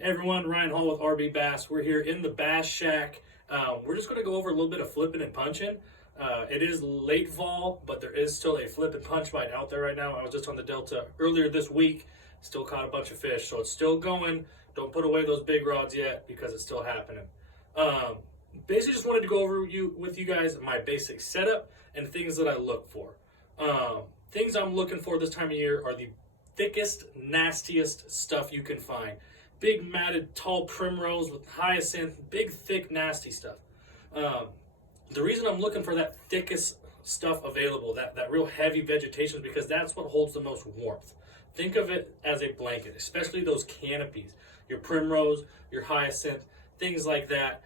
Hey everyone, Ryan Hall with RB Bass. We're here in the Bass Shack. We're just going to go over a little bit of flipping and punching. It is late fall, but there is still a flip and punch bite out there right now. I was just on the Delta earlier this week, still caught a bunch of fish, so it's still going. Don't put away those big rods yet because it's still happening. Basically, just wanted to go over with you guys my basic setup and things that I look for. Things I'm looking for this time of year are the thickest, nastiest stuff you can find. Big matted tall primrose with hyacinth, big thick nasty stuff. The reason I'm looking for that thickest stuff available, that real heavy vegetation, is because that's what holds the most warmth. Think of it as a blanket, especially those canopies, your primrose, your hyacinth, things like that.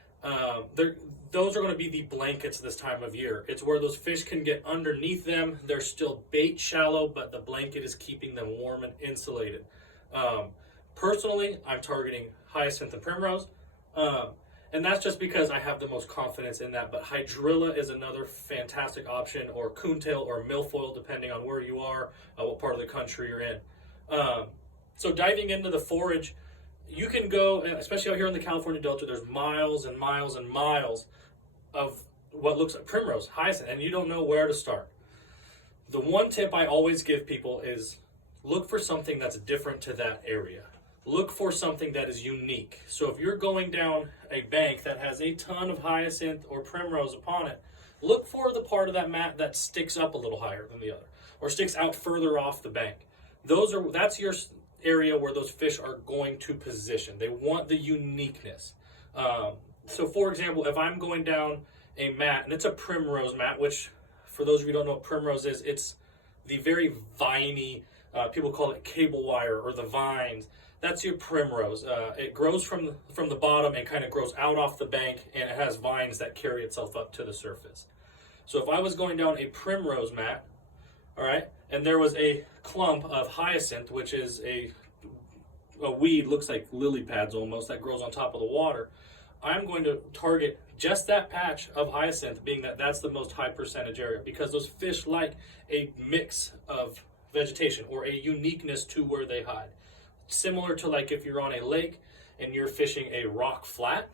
Those are going to be the blankets this time of year. It's where those fish can get underneath them. They're still bait shallow, but the blanket is keeping them warm and insulated. Personally, I'm targeting hyacinth and primrose, and that's just because I have the most confidence in that. But hydrilla is another fantastic option, or coontail or milfoil, depending on where you are, what part of the country you're in. So diving into the forage, you can go, especially out here in the California Delta, there's miles and miles and miles of what looks like primrose, hyacinth, and you don't know where to start. The one tip I always give people is look for something that's different to that area. Look for something that is unique. So if you're going down a bank that has a ton of hyacinth or primrose upon it, look for the part of that mat that sticks up a little higher than the other, or sticks out further off the bank. That's your area where those fish are going to position. They want the uniqueness. So for example, if I'm going down a mat, and it's a primrose mat, which for those of you who don't know what primrose is, it's the very viney, people call it cable wire or the vines. That's your primrose. It grows from the bottom and kind of grows out off the bank, and it has vines that carry itself up to the surface. So if I was going down a primrose mat, all right, and there was a clump of hyacinth, which is a weed, looks like lily pads almost, that grows on top of the water, I'm going to target just that patch of hyacinth, being that that's the most high percentage area, because those fish like a mix of vegetation or a uniqueness to where they hide. Similar to like if you're on a lake and you're fishing a rock flat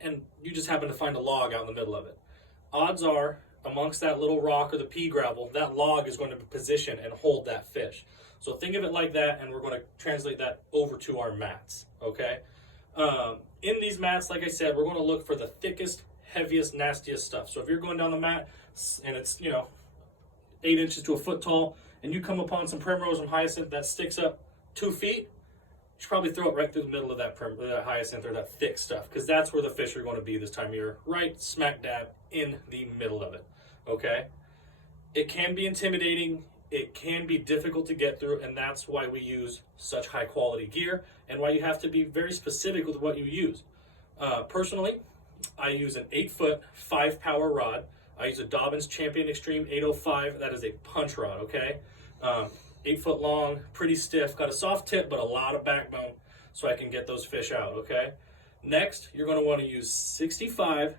and you just happen to find a log out in the middle of it. Odds are, amongst that little rock or the pea gravel, that log is going to position and hold that fish. So think of it like that, and we're going to translate that over to our mats, okay? In these mats, like I said, we're going to look for the thickest, heaviest, nastiest stuff. So if you're going down the mat and it's, 8 inches to a foot tall, and you come upon some primrose and hyacinth that sticks up 2 feet, you should probably throw it right through the middle of that hyacinth or that thick stuff, because that's where the fish are going to be this time of year, right smack dab in the middle of it, okay? It can be intimidating, it can be difficult to get through, and that's why we use such high quality gear and why you have to be very specific with what you use. Personally, I use an 8-foot 5-power rod. I use a Dobyns Champion Extreme 805. That is a punch rod, okay? 8 foot long, pretty stiff, got a soft tip, but a lot of backbone so I can get those fish out, okay? Next, you're gonna wanna use 65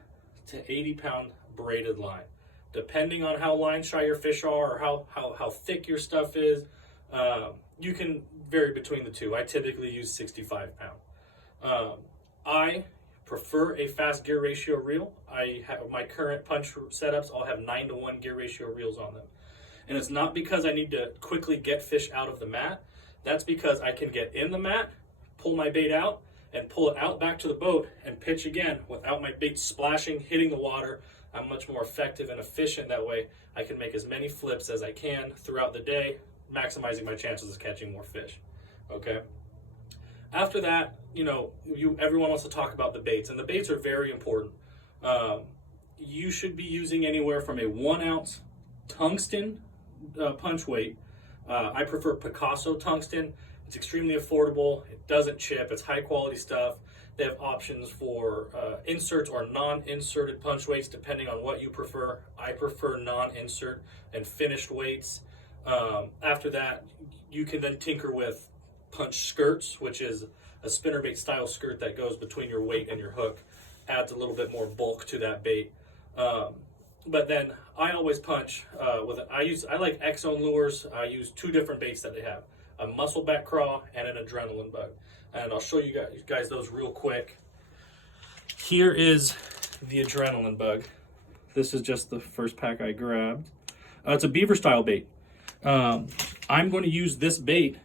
to 80 pound braided line. Depending on how line shy your fish are or how thick your stuff is, you can vary between the two. I typically use 65 pound. I prefer a fast gear ratio reel. I have my current punch setups, I'll have 9-to-1 gear ratio reels on them. And it's not because I need to quickly get fish out of the mat. That's because I can get in the mat, pull my bait out, and pull it out back to the boat and pitch again without my bait splashing, hitting the water. I'm much more effective and efficient that way. I can make as many flips as I can throughout the day, maximizing my chances of catching more fish, okay? After that, everyone wants to talk about the baits, and the baits are very important. You should be using anywhere from a 1 ounce tungsten punch weight. I prefer Picasso tungsten. It's extremely affordable. It doesn't chip. It's high quality stuff. They have options for inserts or non-inserted punch weights depending on what you prefer. I prefer non-insert and finished weights. After that, you can then tinker with punch skirts, which is a spinnerbait style skirt that goes between your weight and your hook. Adds a little bit more bulk to that bait. But then I always punch I like X-Zone lures. I use 2 different baits that they have. a muscleback craw, and an adrenaline bug. And I'll show you guys those real quick. Here is the adrenaline bug. This is just the first pack I grabbed. It's a beaver style bait. I'm going to use this bait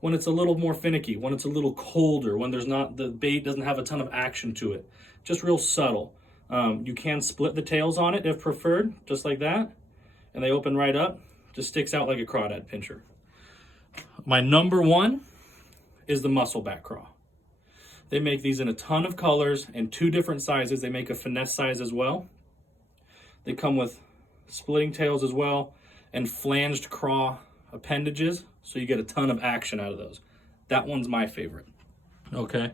when it's a little more finicky, when it's a little colder, when the bait doesn't have a ton of action to it. Just real subtle. You can split the tails on it if preferred, just like that. And they open right up. Just sticks out like a crawdad pincher. My number one is the muscleback craw. They make these in a ton of colors and 2 different sizes. They make a finesse size as well. They come with splitting tails as well and flanged craw appendages, so you get a ton of action out of those. That one's my favorite. Okay.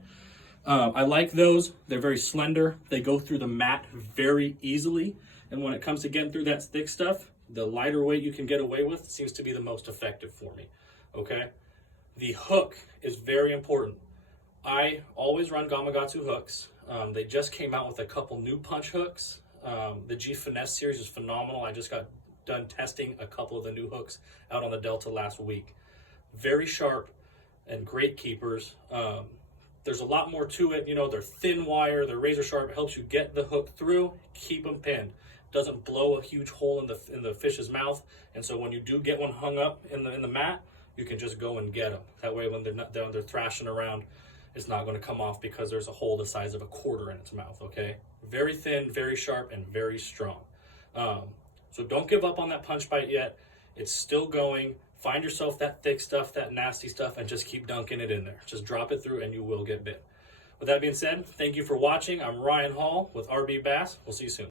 I like those. They're very slender. They go through the mat very easily. And when it comes to getting through that thick stuff, the lighter weight you can get away with seems to be the most effective for me. Okay. The hook is very important. I always run Gamakatsu hooks. They just came out with a couple new punch hooks. The G Finesse series is phenomenal. I just got done testing a couple of the new hooks out on the Delta last week. Very sharp and great keepers. There's a lot more to it. You know, they're thin wire, they're razor sharp. It helps you get the hook through, keep them pinned. Doesn't blow a huge hole in the fish's mouth. And so when you do get one hung up in the mat, you can just go and get them. That way when they're thrashing around, it's not going to come off because there's a hole the size of a quarter in its mouth, okay? Very thin, very sharp, and very strong. So don't give up on that punch bite yet. It's still going. Find yourself that thick stuff, that nasty stuff, and just keep dunking it in there. Just drop it through and you will get bit. With that being said, thank you for watching. I'm Ryan Hall with RB Bass. We'll see you soon.